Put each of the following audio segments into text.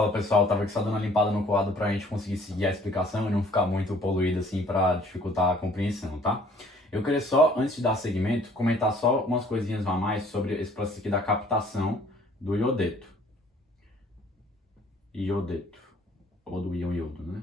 Fala pessoal, tava aqui só dando uma limpada no quadro pra gente conseguir seguir a explicação e não ficar muito poluído assim pra dificultar a compreensão, tá? Eu queria só, antes de dar seguimento, comentar só umas coisinhas a mais sobre esse processo aqui da captação do iodeto. Iodeto, ou do iodo, né?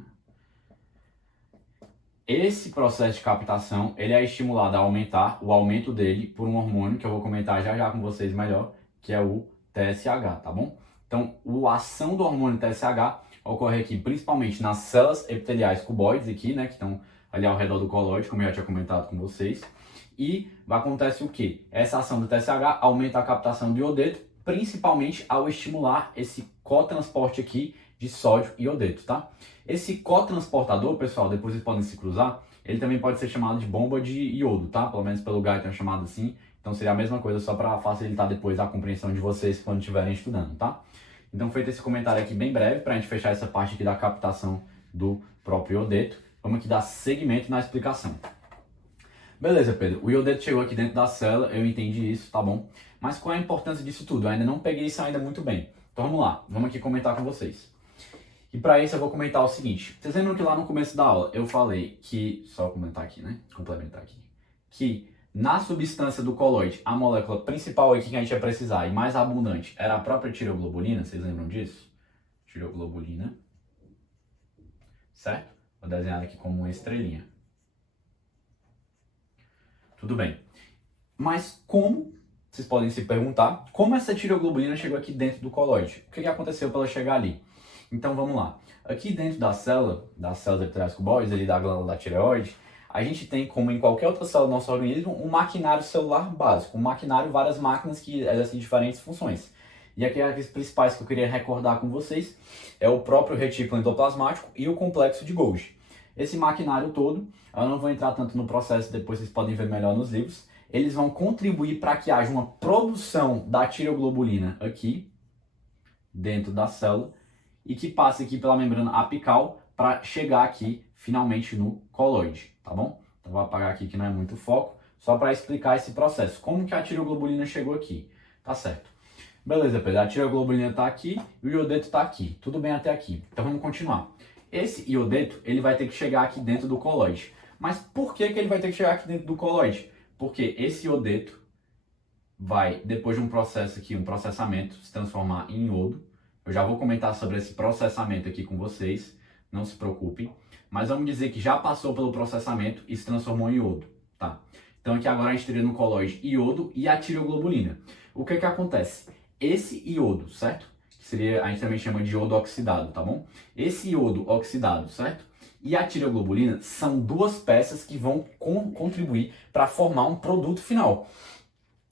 Esse processo de captação, ele é estimulado a aumentar, o aumento dele por um hormônio que eu vou comentar já já com vocês melhor, que é o TSH, tá bom? Então, a ação do hormônio TSH ocorre aqui principalmente nas células epiteliais cuboides aqui, né, que estão ali ao redor do colóide, como eu já tinha comentado com vocês. E acontece o quê? Essa ação do TSH aumenta a captação do iodeto, principalmente ao estimular esse cotransporte aqui de sódio e iodeto, tá? Esse cotransportador, pessoal, depois vocês podem se cruzar, ele também pode ser chamado de bomba de iodo, tá? Pelo menos pelo Guyton é chamado assim. Então seria a mesma coisa, só para facilitar depois a compreensão de vocês quando estiverem estudando, tá? Então feito esse comentário aqui bem breve, para a gente fechar essa parte aqui da captação do próprio iodeto, vamos aqui dar seguimento na explicação. Beleza, Pedro, o iodeto chegou aqui dentro da célula, eu entendi isso, tá bom? Mas qual é a importância disso tudo? Eu ainda não peguei isso ainda muito bem. Então vamos lá, vamos aqui comentar com vocês. E para isso eu vou comentar o seguinte, vocês lembram que lá no começo da aula eu falei que, só comentar aqui, né, complementar aqui, que na substância do colóide, a molécula principal aqui que a gente ia precisar e mais abundante era a própria tireoglobulina, vocês lembram disso? Tireoglobulina, certo? Vou desenhar aqui como uma estrelinha. Tudo bem. Mas como, vocês podem se perguntar, como essa tireoglobulina chegou aqui dentro do colóide? O que aconteceu para ela chegar ali? Então vamos lá. Aqui dentro da célula, das células epiteliais cuboides, ali da glândula da tireoide, a gente tem, como em qualquer outra célula do nosso organismo, um maquinário celular básico. Um maquinário, várias máquinas que exercem diferentes funções. E aqui as principais que eu queria recordar com vocês é o próprio retículo endoplasmático e o complexo de Golgi. Esse maquinário todo, eu não vou entrar tanto no processo, depois vocês podem ver melhor nos livros, eles vão contribuir para que haja uma produção da tireoglobulina aqui, dentro da célula, e que passe aqui pela membrana apical para chegar aqui finalmente no colóide, tá bom? Então vou apagar aqui que não é muito foco, só para explicar esse processo. Como que a tireoglobulina chegou aqui? Tá certo. Beleza, Pedro, a tireoglobulina está aqui e o iodeto está aqui. Tudo bem até aqui. Então vamos continuar. Esse iodeto, ele vai ter que chegar aqui dentro do colóide. Mas por que ele vai ter que chegar aqui dentro do colóide? Porque esse iodeto vai, depois de um processo aqui, um processamento, se transformar em iodo. Eu já vou comentar sobre esse processamento aqui com vocês, não se preocupem. Mas vamos dizer que já passou pelo processamento e se transformou em iodo, tá? Então aqui agora a gente teria no colóide iodo e a tireoglobulina. O que acontece? Esse iodo, certo? Que seria, a gente também chama de iodo oxidado, tá bom? Esse iodo oxidado, certo? E a tireoglobulina são duas peças que vão contribuir para formar um produto final.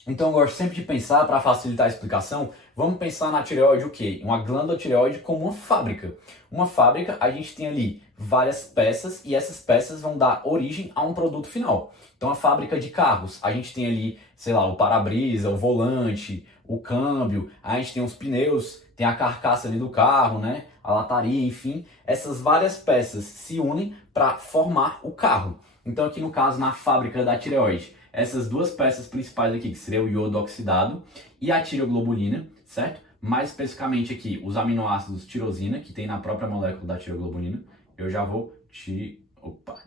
Então eu gosto sempre de pensar, para facilitar a explicação, vamos pensar na tireoide o quê? Uma glândula tireoide como uma fábrica. Uma fábrica, a gente tem ali várias peças e essas peças vão dar origem a um produto final. Então a fábrica de carros, a gente tem ali, sei lá, o para-brisa, o volante, o câmbio, a gente tem os pneus, tem a carcaça ali do carro, né? A lataria, enfim. Essas várias peças se unem para formar o carro. Então aqui no caso, na fábrica da tireoide, essas duas peças principais aqui, que seria o iodo oxidado e a tireoglobulina, certo? Mais especificamente aqui, os aminoácidos tirosina, que tem na própria molécula da tireoglobulina. Eu já vou...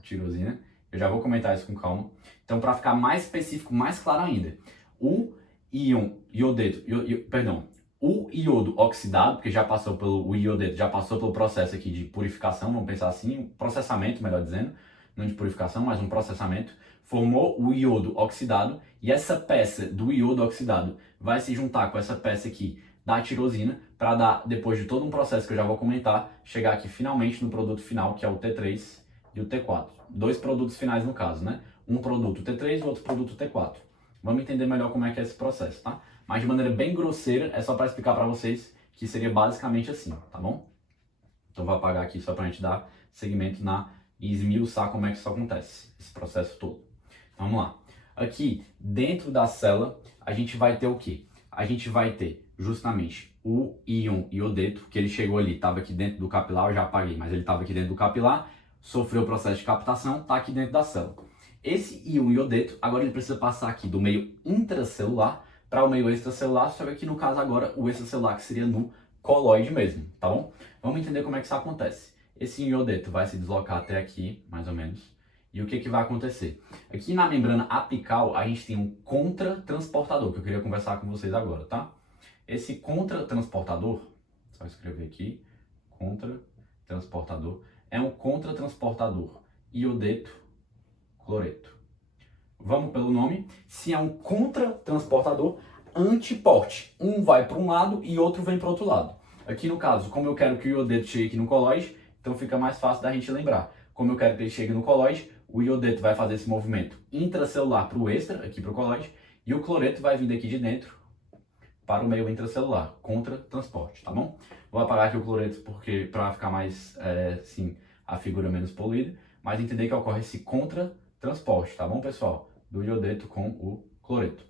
tirosina. Eu já vou comentar isso com calma. Então, para ficar mais específico, mais claro ainda, o iodo oxidado, porque já passou pelo iodeto, já passou pelo processo aqui de purificação, vamos pensar assim, processamento, melhor dizendo, não de purificação, mas um processamento, formou o iodo oxidado e essa peça do iodo oxidado vai se juntar com essa peça aqui da tirosina para dar, depois de todo um processo que eu já vou comentar, chegar aqui finalmente no produto final, que é o T3 e o T4. Dois produtos finais no caso, né? Um produto T3 e outro produto T4. Vamos entender melhor como é que é esse processo, tá? Mas de maneira bem grosseira, é só para explicar para vocês que seria basicamente assim, tá bom? Então vou apagar aqui só para a gente dar seguimento e esmiuçar como é que isso acontece, esse processo todo. Então, vamos lá. Aqui, dentro da célula, a gente vai ter o quê? A gente vai ter justamente o íon iodeto, que ele chegou ali, estava aqui dentro do capilar, eu já apaguei, mas ele estava aqui dentro do capilar, sofreu o processo de captação, está aqui dentro da célula. Esse íon iodeto, agora ele precisa passar aqui do meio intracelular para o meio extracelular, só que aqui no caso agora o extracelular que seria no coloide mesmo, tá bom? Vamos entender como é que isso acontece. Esse iodeto vai se deslocar até aqui, mais ou menos. E o que vai acontecer? Aqui na membrana apical, a gente tem um contratransportador, que eu queria conversar com vocês agora, tá? Esse contratransportador, só escrever aqui, contratransportador, é um contratransportador iodeto-cloreto. Vamos pelo nome. Se é um contratransportador antiporte, um vai para um lado e outro vem para o outro lado. Aqui no caso, como eu quero que o iodeto chegue aqui no coloide, então fica mais fácil da gente lembrar. Como eu quero que ele chegue no coloide, o iodeto vai fazer esse movimento intracelular para o extra, aqui para o coloide, e o cloreto vai vir daqui de dentro para o meio intracelular, contra transporte, tá bom? Vou apagar aqui o cloreto porque para ficar mais, a figura menos poluída, mas entender que ocorre esse contra transporte, tá bom, pessoal? Do iodeto com o cloreto.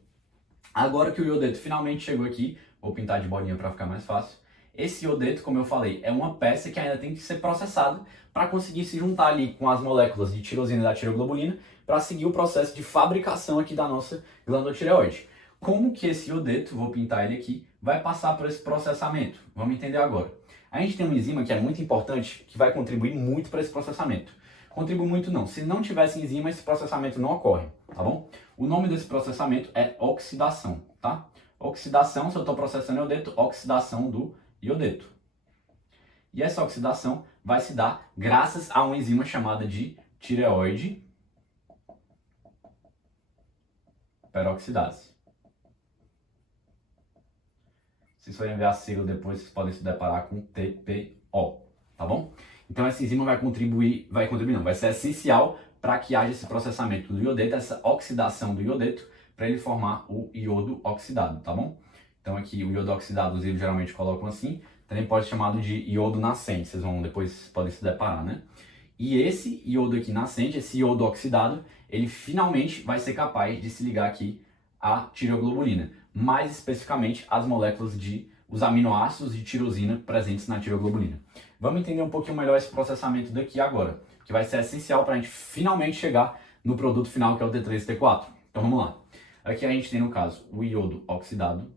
Agora que o iodeto finalmente chegou aqui, vou pintar de bolinha para ficar mais fácil. Esse iodeto, como eu falei, é uma peça que ainda tem que ser processada para conseguir se juntar ali com as moléculas de tirosina e da tireoglobulina para seguir o processo de fabricação aqui da nossa glândula tireoide. Como que esse iodeto, vou pintar ele aqui, vai passar por esse processamento? Vamos entender agora. A gente tem uma enzima que é muito importante, que vai contribuir muito para esse processamento. Contribui muito não. Se não tivesse enzima, esse processamento não ocorre, tá bom? O nome desse processamento é oxidação, tá? Oxidação, se eu estou processando iodeto, oxidação do iodeto. E essa oxidação vai se dar graças a uma enzima chamada de tireoide peroxidase. Se vocês forem ver a sigla depois, vocês podem se deparar com TPO, tá bom? Então essa enzima vai ser essencial para que haja esse processamento do iodeto, essa oxidação do iodeto, para ele formar o iodo oxidado, tá bom? Então aqui o iodo oxidado, os livros geralmente colocam assim, também pode ser chamado de iodo nascente, vocês vão depois podem se deparar, né? E esse iodo aqui nascente, esse iodo oxidado, ele finalmente vai ser capaz de se ligar aqui à tireoglobulina, mais especificamente as moléculas os aminoácidos de tirosina presentes na tireoglobulina. Vamos entender um pouquinho melhor esse processamento daqui agora, que vai ser essencial para a gente finalmente chegar no produto final, que é o T3 e T4. Então vamos lá. Aqui a gente tem, no caso, o iodo oxidado,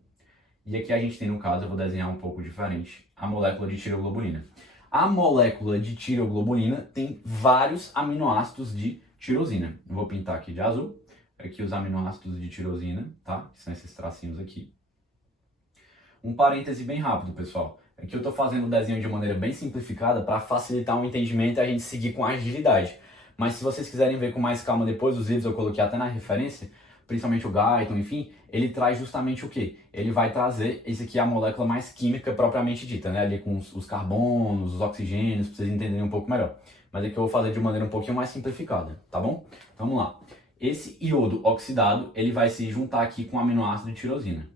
e aqui a gente tem, no caso, eu vou desenhar um pouco diferente, a molécula de tireoglobulina. A molécula de tireoglobulina tem vários aminoácidos de tirosina. Eu vou pintar aqui de azul, aqui os aminoácidos de tirosina, tá? Que são esses tracinhos aqui. Um parêntese bem rápido, pessoal. Aqui eu estou fazendo o desenho de maneira bem simplificada para facilitar o entendimento e a gente seguir com agilidade. Mas se vocês quiserem ver com mais calma depois, os vídeos eu coloquei até na referência, principalmente o Guyton, enfim, ele traz justamente o quê? Ele vai trazer, esse aqui é a molécula mais química propriamente dita, né? Ali com os carbonos, os oxigênios, para vocês entenderem um pouco melhor. Mas aqui eu vou fazer de maneira um pouquinho mais simplificada, tá bom? Então, vamos lá. Esse iodo oxidado, ele vai se juntar aqui com o aminoácido de tirosina.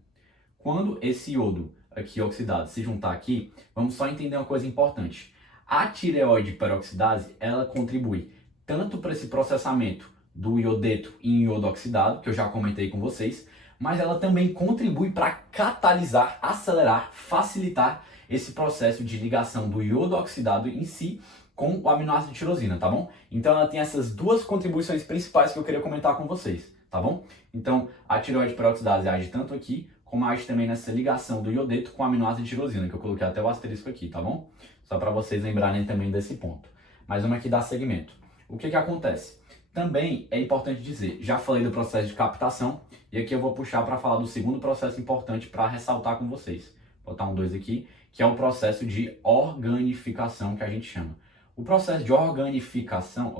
Quando esse iodo aqui oxidado se juntar aqui, vamos só entender uma coisa importante. A tireoide peroxidase, ela contribui tanto para esse processamento do iodeto em iodo oxidado, que eu já comentei com vocês, mas ela também contribui para catalisar, acelerar, facilitar esse processo de ligação do iodo oxidado em si com o aminoácido de tirosina, tá bom? Então ela tem essas duas contribuições principais que eu queria comentar com vocês, tá bom? Então a tireoide peroxidase age tanto aqui, como age também nessa ligação do iodeto com o aminoácido de tirosina, que eu coloquei até o asterisco aqui, tá bom? Só para vocês lembrarem também desse ponto. Mas vamos aqui dar seguimento. O que acontece? Também é importante dizer, já falei do processo de captação, e aqui eu vou puxar para falar do segundo processo importante para ressaltar com vocês. Vou botar um 2 aqui, que é o processo de organificação que a gente chama. O processo de organificação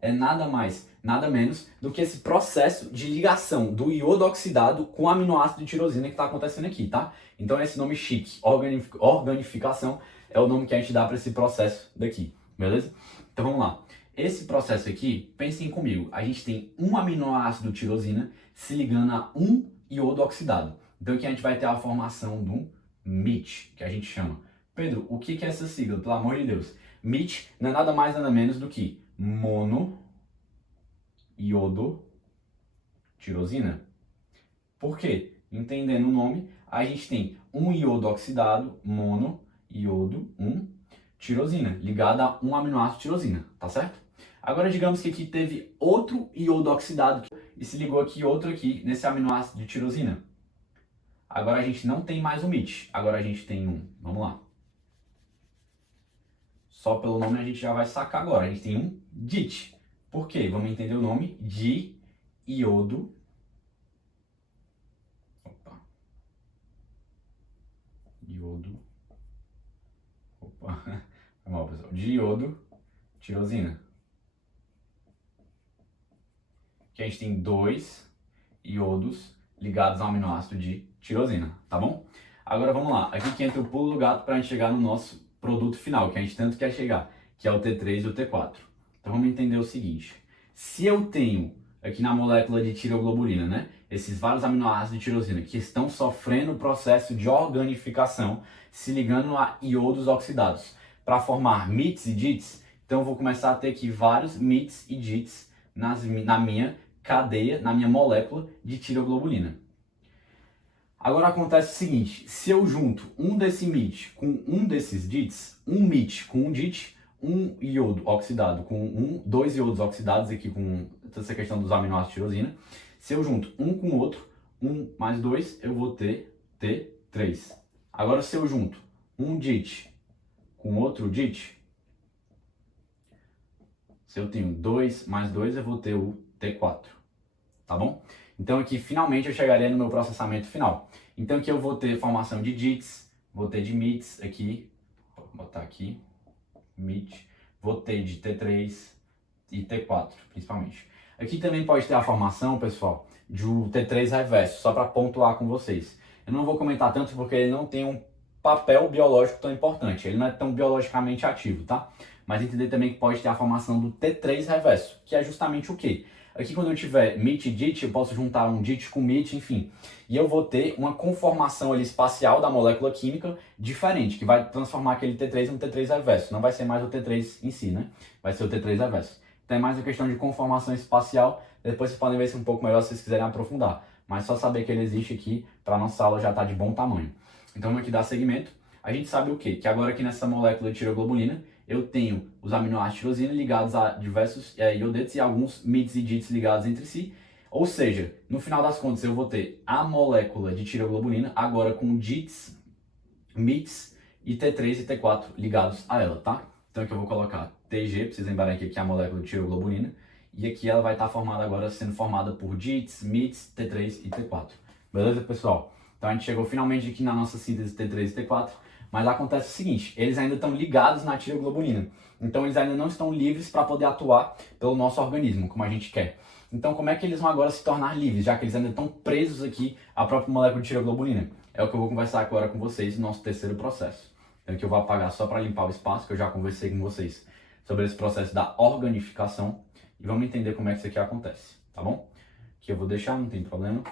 é nada mais, nada menos do que esse processo de ligação do iodo oxidado com o aminoácido de tirosina que está acontecendo aqui, tá? Então esse nome chique, organificação, é o nome que a gente dá para esse processo daqui, beleza? Então vamos lá. Esse processo aqui, pensem comigo, a gente tem um aminoácido de tirosina se ligando a um iodo oxidado. Então aqui a gente vai ter a formação de um MIT, que a gente chama. Pedro, o que é essa sigla? Pelo amor de Deus. MIT não é nada mais nada menos do que mono iodo tirosina. Por quê? Entendendo o nome, a gente tem um iodo oxidado, mono iodo, tirosina, ligado a um aminoácido de tirosina, tá certo? Agora digamos que aqui teve outro iodo oxidado e se ligou aqui outro aqui nesse aminoácido de tirosina. Agora a gente não tem mais um MIT, agora a gente tem um, vamos lá. Só pelo nome a gente já vai sacar agora, a gente tem um DIT. Por quê? Vamos entender o nome de iodo. Opa. Iodo. Opa. Vamos lá, pessoal. De iodo, tirosina. Que a gente tem 2 iodos ligados ao aminoácido de tirosina, tá bom? Agora vamos lá, aqui que entra o pulo do gato para a gente chegar no nosso produto final, que a gente tanto quer chegar, que é o T3 e o T4. Então vamos entender o seguinte, se eu tenho aqui na molécula de tireoglobulina, né, esses vários aminoácidos de tirosina que estão sofrendo o processo de organificação, se ligando a iodos oxidados, para formar MITs e DITs, então eu vou começar a ter aqui vários MITs e DITs na minha cadeia, na minha molécula de tireoglobulina. Agora acontece o seguinte, se eu junto um desse MIT com um desses DITs, um MIT com um DIT, um iodo oxidado com dois iodos oxidados aqui com essa questão dos aminoácidos de tirosina, se eu junto um com o outro, 1 mais 2, eu vou ter T3. Agora se eu junto um DIT com outro DIT, se eu tenho 2 mais 2, eu vou ter o T4, tá bom? Então aqui finalmente eu chegaria no meu processamento final. Então aqui eu vou ter formação de DITs, vou ter de MITs aqui, vou botar aqui, MIT, vou ter de T3 e T4 principalmente. Aqui também pode ter a formação, pessoal, de um T3 reverso, só para pontuar com vocês. Eu não vou comentar tanto porque ele não tem um papel biológico tão importante, ele não é tão biologicamente ativo, tá? Mas entender também que pode ter a formação do T3 reverso, que é justamente o quê? Aqui quando eu tiver MIT e DIT, eu posso juntar um DIT com MIT, enfim. E eu vou ter uma conformação ali espacial da molécula química diferente, que vai transformar aquele T3 em um T3 reverso. Não vai ser mais o T3 em si, né? Vai ser o T3 reverso. Então é mais uma questão de conformação espacial. Depois vocês podem ver isso um pouco melhor se vocês quiserem aprofundar. Mas só saber que ele existe aqui, para a nossa aula já está de bom tamanho. Então vamos aqui dar seguimento. A gente sabe o quê? Que agora aqui nessa molécula de tireoglobulina, eu tenho os aminoácidos de tirosina ligados a diversos iodetos e alguns MITs e DITs ligados entre si. Ou seja, no final das contas eu vou ter a molécula de tireoglobulina agora com DITs, MITs e T3 e T4 ligados a ela, tá? Então aqui eu vou colocar TG, para vocês lembrarem aqui que é a molécula de tireoglobulina. E aqui ela vai estar formada agora, sendo formada por DITs, MITs, T3 e T4. Beleza, pessoal? Então a gente chegou finalmente aqui na nossa síntese T3 e T4. Mas acontece o seguinte, eles ainda estão ligados na tireoglobulina. Então eles ainda não estão livres para poder atuar pelo nosso organismo, como a gente quer. Então como é que eles vão agora se tornar livres, já que eles ainda estão presos aqui à própria molécula de tireoglobulina? É o que eu vou conversar agora com vocês no nosso terceiro processo. Então aqui eu vou apagar só para limpar o espaço, que eu já conversei com vocês sobre esse processo da organificação. E vamos entender como é que isso aqui acontece, tá bom? Aqui eu vou deixar, não tem problema.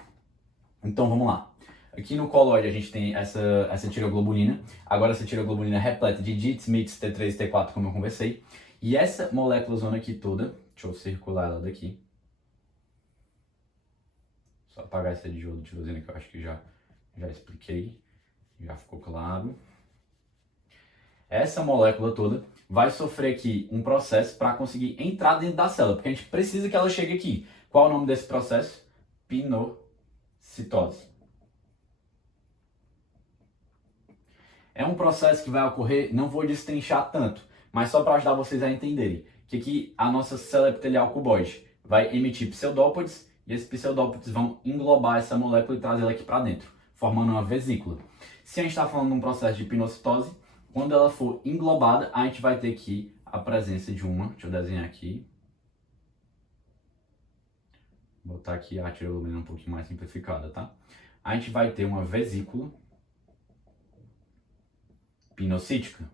Então vamos lá. Aqui no colóide a gente tem essa tireoglobulina. Agora essa tireoglobulina é repleta de DITs, MITs, T3 e T4, como eu conversei. E essa molécula zona aqui toda, deixa eu circular ela daqui. Só apagar essa de tirosina que eu acho que já expliquei. Já ficou claro. Essa molécula toda vai sofrer aqui um processo para conseguir entrar dentro da célula, porque a gente precisa que ela chegue aqui. Qual é o nome desse processo? Pinocitose. É um processo que vai ocorrer, não vou destrinchar tanto, mas só para ajudar vocês a entenderem, que aqui a nossa célula epitelial cuboide vai emitir pseudópodes e esses pseudópodes vão englobar essa molécula e trazê-la aqui para dentro, formando uma vesícula. Se a gente está falando de um processo de pinocitose, quando ela for englobada, a gente vai ter aqui a presença de uma, deixa eu desenhar aqui, vou botar aqui a tireoglobulina um pouquinho mais simplificada, tá? A gente vai ter uma vesícula pinocítica.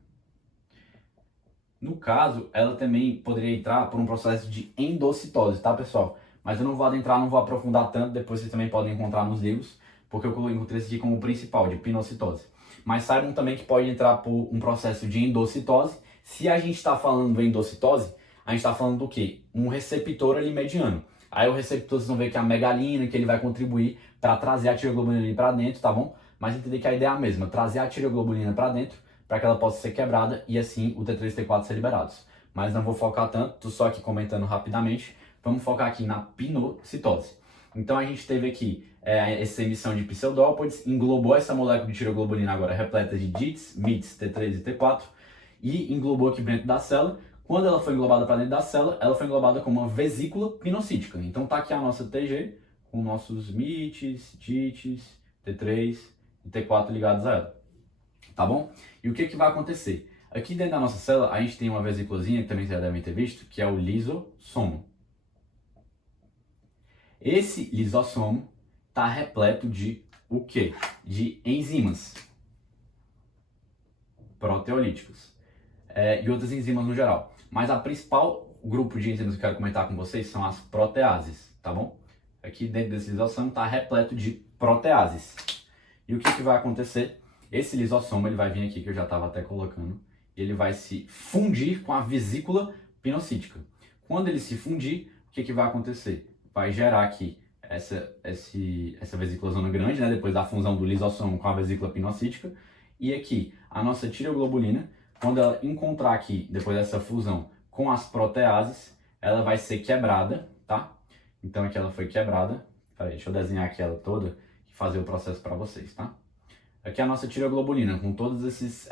No caso, ela também poderia entrar por um processo de endocitose, tá, pessoal? Mas eu não vou adentrar, não vou aprofundar tanto, depois vocês também podem encontrar nos livros, porque eu encontrei esse aqui como principal, de pinocitose. Mas saibam também que pode entrar por um processo de endocitose. Se a gente está falando de endocitose, a gente está falando do quê? Um receptor ali mediano. Aí o receptor, vocês vão ver que é a megalina, que ele vai contribuir para trazer a tireoglobulina ali para dentro, tá bom? Mas entender que a ideia é a mesma, trazer a tireoglobulina para dentro, para que ela possa ser quebrada e assim o T3 e T4 ser liberados. Mas não vou focar tanto, tô só aqui comentando rapidamente. Vamos focar aqui na pinocitose. Então a gente teve aqui essa emissão de pseudópodes, englobou essa molécula de tireoglobulina agora repleta de DITs, MITs, T3 e T4, e englobou aqui dentro da célula. Quando ela foi englobada para dentro da célula, ela foi englobada como uma vesícula pinocítica. Então tá aqui a nossa TG, com nossos MITs, DITs, T3 e T4 ligados a ela. Tá bom? E o que vai acontecer? Aqui dentro da nossa célula, a gente tem uma vesículazinha, que também vocês já devem ter visto, que é o lisossomo. Esse lisossomo está repleto de o quê? De enzimas proteolíticas e outras enzimas no geral. Mas a principal grupo de enzimas que eu quero comentar com vocês são as proteases, tá bom? Aqui dentro desse lisossomo está repleto de proteases. E o que vai acontecer? Esse lisossomo ele vai vir aqui, que eu já estava até colocando, ele vai se fundir com a vesícula pinocítica. Quando ele se fundir, o que vai acontecer? Vai gerar aqui essa vesícula zona grande, né, depois da fusão do lisossomo com a vesícula pinocítica, e aqui a nossa tireoglobulina, quando ela encontrar aqui, depois dessa fusão com as proteases, ela vai ser quebrada, tá? Então aqui ela foi quebrada. Peraí, deixa eu desenhar aqui ela toda e fazer o processo para vocês, tá? Aqui é a nossa tireoglobulina, com todos esses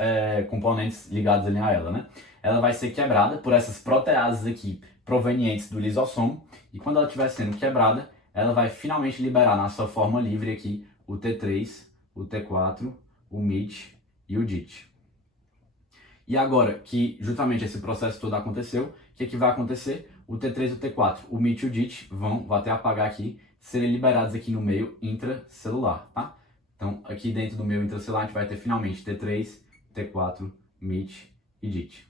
componentes ligados ali a ela, né? Ela vai ser quebrada por essas proteases aqui, provenientes do lisossomo, e quando ela estiver sendo quebrada, ela vai finalmente liberar na sua forma livre aqui o T3, o T4, o MIT e o DIT. E agora que justamente esse processo todo aconteceu, o que vai acontecer? O T3 e o T4, o MIT e o DIT vou até apagar aqui, serem liberados aqui no meio intracelular, tá? Então, aqui dentro do meio intracelular, a gente vai ter finalmente T3, T4, MIT e DIT.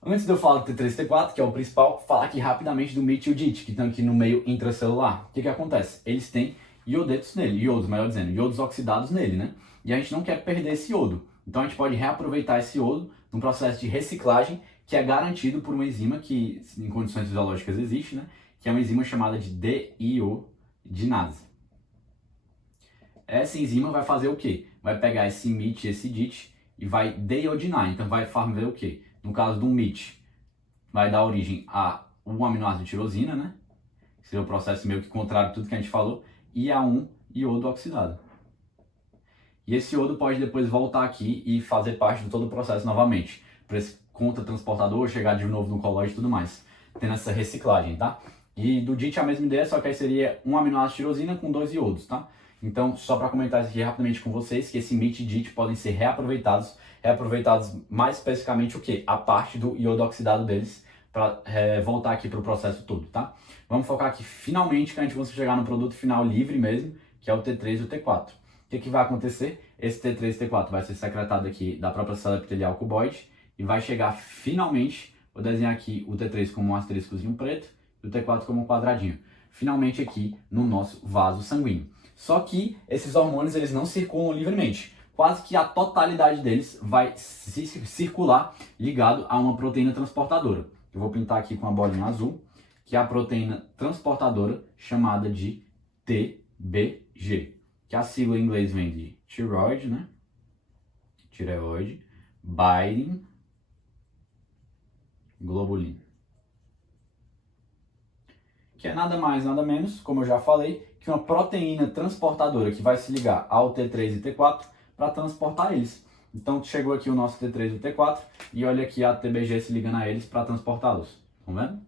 Antes de eu falar do T3 e T4, que é o principal, falar aqui rapidamente do MIT e o DIT, que estão aqui no meio intracelular. O que acontece? Eles têm iodetos nele, iodos, melhor dizendo, iodos oxidados nele, né? E a gente não quer perder esse iodo. Então, a gente pode reaproveitar esse iodo num processo de reciclagem que é garantido por uma enzima que, em condições fisiológicas, existe, né? Que é uma enzima chamada de deiodinase. Essa enzima vai fazer o quê? Vai pegar esse MIT e esse DIT e vai deiodinar. Então vai fazer o quê? No caso do MIT, vai dar origem a um aminoácido tirosina, né? Que seria o processo meio que contrário a tudo que a gente falou, e a um iodo oxidado. E esse iodo pode depois voltar aqui e fazer parte de todo o processo novamente, para esse contra-transportador chegar de novo no colóide e tudo mais, tendo essa reciclagem, tá? E do DIT a mesma ideia, só que aí seria um aminoácido tirosina com 2 iodos, tá? Então, só para comentar isso aqui rapidamente com vocês, que esse MIT e DIT podem ser reaproveitados mais especificamente o que? A parte do iodo oxidado deles, para voltar aqui para o processo todo, tá? Vamos focar aqui finalmente que a gente vai chegar no produto final livre mesmo, que é o T3 e o T4. O que vai acontecer? Esse T3 e T4 vai ser secretado aqui da própria célula epitelial cuboide e vai chegar finalmente, vou desenhar aqui o T3 como um asteriscozinho preto e o T4 como um quadradinho, finalmente aqui no nosso vaso sanguíneo. Só que esses hormônios eles não circulam livremente. Quase que a totalidade deles vai circular ligado a uma proteína transportadora. Eu vou pintar aqui com a bolinha azul, que é a proteína transportadora chamada de TBG. Que a sigla em inglês vem de thyroid, né? Tireoide, binding, globulin. Que é nada mais, nada menos, como eu já falei, que uma proteína transportadora que vai se ligar ao T3 e T4 para transportar eles. Então chegou aqui o nosso T3 e T4 e olha aqui a TBG se ligando a eles para transportá-los. Estão vendo?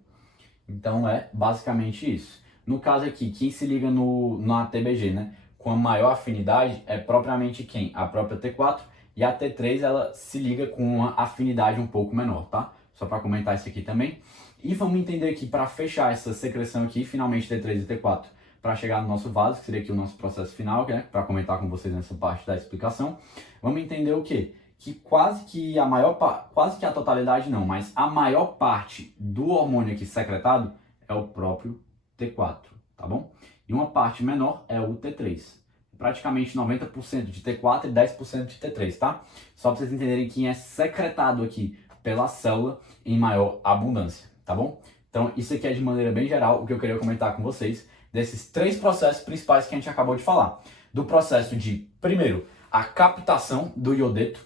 Então é basicamente isso. No caso aqui, quem se liga na TBG, né, com a maior afinidade é propriamente quem? A própria T4, e a T3 ela se liga com uma afinidade um pouco menor, tá? Só para comentar isso aqui também. E vamos entender aqui, para fechar essa secreção aqui, finalmente T3 e T4, para chegar no nosso vaso, que seria aqui o nosso processo final, né, para comentar com vocês nessa parte da explicação. Vamos entender o quê? Que quase que a totalidade não, mas a maior parte do hormônio aqui secretado é o próprio T4, tá bom? E uma parte menor é o T3. Praticamente 90% de T4 e 10% de T3, tá? Só para vocês entenderem quem é secretado aqui pela célula em maior abundância, tá bom? Então, isso aqui é de maneira bem geral o que eu queria comentar com vocês desses 3 processos principais que a gente acabou de falar. Do processo de, primeiro, a captação do iodeto.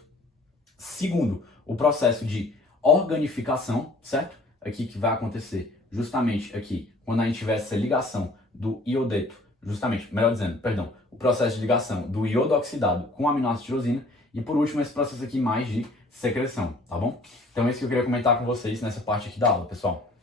Segundo, o processo de organificação, certo? Aqui que vai acontecer justamente aqui, quando a gente tiver essa ligação do iodeto, justamente, melhor dizendo, perdão, o processo de ligação do iodo oxidado com o aminoácido tirosina e por último esse processo aqui mais de secreção, tá bom? Então é isso que eu queria comentar com vocês nessa parte aqui da aula, pessoal.